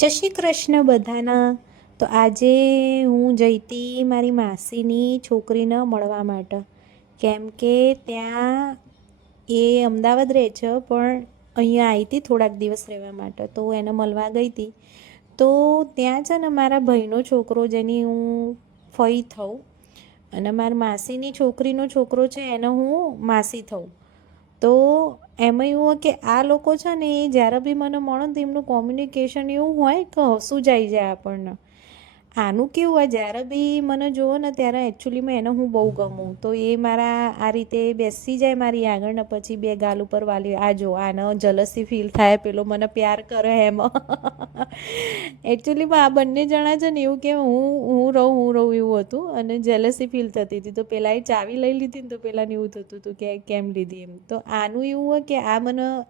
જય શ્રી કૃષ્ણ બધાના. તો આજે હું જઈ હતી મારી માસીની છોકરીને મળવા માટે, કેમ કે ત્યાં એ અમદાવાદ રહે છે પણ અહીંયા આવી હતી થોડાક દિવસ રહેવા માટે, તો એને મળવા ગઈ હતી. તો ત્યાં છે ને મારા ભાઈનો છોકરો, જેની હું ફઈ થઉં, અને મારા માસીની છોકરીનો છોકરો છે એને હું માસી થઉં. તો એમાં એવું હોય કે આ લોકો છે ને એ જ્યારે બી મને મળે ને તો એમનું કોમ્યુનિકેશન એવું હોય કે હસું જ આવી જાય આપણને. આનું કેવું હોય, જ્યારે બી મને જુઓ ને ત્યારે એકચ્યુઅલીમાં એને હું બહુ ગમું, તો એ મારા આ રીતે બેસી જાય મારી આગળ ને પછી બે ગાલ ઉપર વાલી, આ જો આને જલસી ફીલ થાય, પેલો મને પ્યાર કરે એમાં. એકચ્યુઅલીમાં આ બંને જણા છે ને એવું કે હું રહું એવું હતું, અને જેલસી ફીલ થતી હતી. તો પહેલાં એ ચાવી લઈ લીધી ને તો પહેલાંને એવું થતું હતું કે કેમ લીધી એમ. તો આનું એવું હોય કે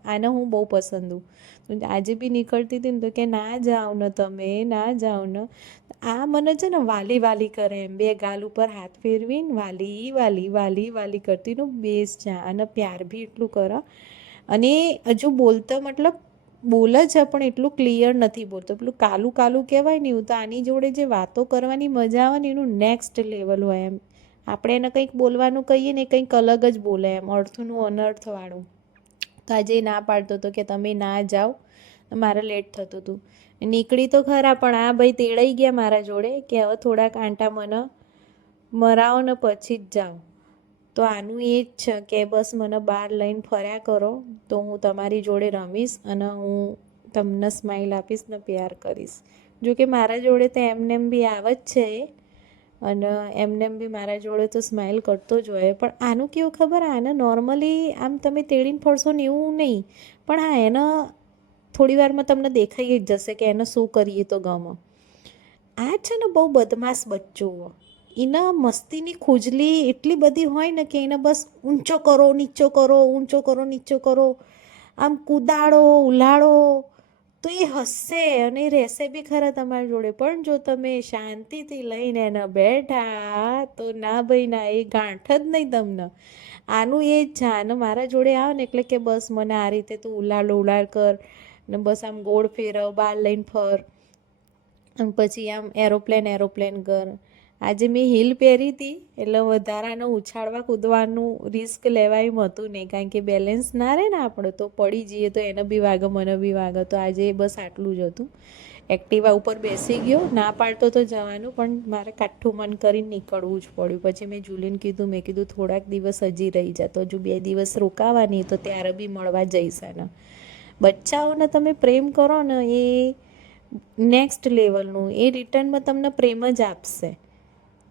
આને હું બહુ પસંદ હું. આજે બી નીકળતી હતી ને તો કે ના જાઓ ને, તમે ના જાઓ ને. આ મને છે ને વાલી વાલી કરે એમ, બે ગાલ ઉપર હાથ ફેરવીને વાલી વાલી વાલી વાલી કરતીનું બેસ છે, અને પ્યાર બી એટલું કરે. અને હજુ બોલતો મતલબ બોલે છે પણ એટલું ક્લિયર નથી બોલતો, પેલું કાલું કાલું કહેવાય ને એવું. તો આની જોડે જે વાતો કરવાની મજા આવે ને એનું નેક્સ્ટ લેવલ હોય એમ. આપણે એને કંઈક બોલવાનું કહીએ ને કંઈક અલગ જ બોલે એમ, અર્થનું અનર્થવાળું. તો આજે ના પાડતો હતો કે તમે ના જાઓ, મારે લેટ થતું હતું. નીકળી તો ખરા પણ આ ભાઈ તેડાઈ ગયા મારા જોડે કે હવે થોડાક આંટા મને મરાવો ને પછી જ જાઓ. તો આનું એ જ છે કે બસ મને બહાર લઈને ફર્યા કરો તો હું તમારી જોડે રમીશ, અને હું તમને સ્માઇલ આપીશ ને પ્યાર કરીશ. જો કે મારા જોડે તો એમને એમ બી આવે જ છે એ, અને એમને એમ બી મારા જોડે તો સ્માઇલ કરતો જ હોય. પણ આનું કેવું ખબર, આને નોર્મલી આમ તમે તેડીને ફરશો ને એવું નહીં, પણ હા એને થોડી વારમાં તમને દેખાઈ જ જશે કે એને શું કરીએ તો ગમે. આ છે ને બહુ બદમાશ બચ્ચો હોય, એના મસ્તીની ખુજલી એટલી બધી હોય ને કે એને બસ ઊંચો કરો નીચો કરો, ઊંચો કરો નીચો કરો, આમ કૂદાડો ઉલાળો તો એ હસશે અને એ રહેશે બી ખરા તમારી જોડે. પણ જો તમે શાંતિથી લઈને એને બેઠા તો ના ભાઈ ના, એ ગાંઠ જ નહીં તમને. આનું એ જ છે, આને મારા જોડે આવે ને એટલે કે બસ મને આ રીતે તું ઉલાડ કર ને, બસ આમ ગોળ ફેરવ, બહાર લઈને ફર, અને પછી આમ એરોપ્લેન કર. આજે મેં હીલ પહેરી હતી એટલે વધારાનું ઉછાળવા કૂદવાનું રિસ્ક લેવા એમ હતું નહીં, કારણ કે બેલેન્સ ના રહે ને આપણે તો પડી જઈએ તો એને બી વાગે મને બી વાગે. તો આજે બસ આટલું જ હતું. એક્ટિવા ઉપર બેસી ગયો, ના પાડતો તો જવાનું પણ મારે કાઠું મન કરીને નીકળવું જ પડ્યું. પછી મેં જુલીને કીધું, મેં કીધું થોડાક દિવસ હજી રહી જા, તો હજુ 2 દિવસ રોકાવાની તો ત્યારે બી મળવા જઈશ એને. બચ્ચાઓને તમે પ્રેમ કરો ને એ નેક્સ્ટ લેવલનું, એ રિટર્નમાં તમને પ્રેમ જ આપશે.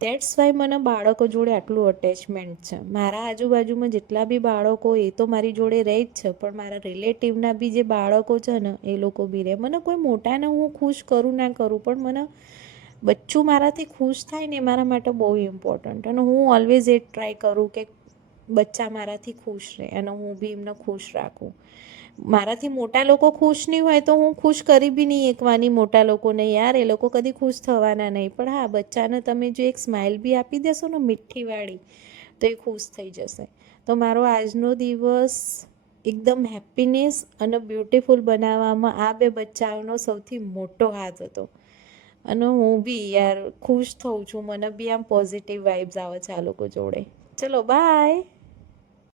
દેટ્સ વાય મને બાળકો જોડે આટલું અટેચમેન્ટ છે. મારા આજુબાજુમાં જેટલા બી બાળકો એ તો મારી જોડે રહે જ છે, પણ મારા રિલેટિવના બી જે બાળકો છે ને એ લોકો બી રહે. મને કોઈ મોટાને હું ખુશ કરું ના કરું, પણ મને બચ્ચું મારાથી ખુશ થાય ને એ મારા માટે બહુ ઇમ્પોર્ટન્ટ. અને હું ઓલવેઝ એ ટ્રાય કરું કે બચ્ચા મારાથી ખુશ રહે અને હું બી એમને ખુશ રાખું. મારાથી મોટા લોકો ખુશ નહીં હોય તો હું ખુશ કરી બી નહીં એકવાની મોટા લોકોને, યાર એ લોકો કદી ખુશ થવાના નહીં. પણ હા, બચ્ચાને તમે જો એક સ્માઇલ બી આપી દેશો ને મીઠીવાળી, તો એ ખુશ થઈ જશે. તો મારો આજનો દિવસ એકદમ હેપીનેસ અને બ્યુટિફુલ બનાવવામાં આ 2 બચ્ચાઓનો સૌથી મોટો હાથ હતો. અને હું બી યાર ખુશ થઉં છું, મને બી આમ પોઝિટિવ વાઇબ્સ આવે છે આ લોકો જોડે. ચલો બાય.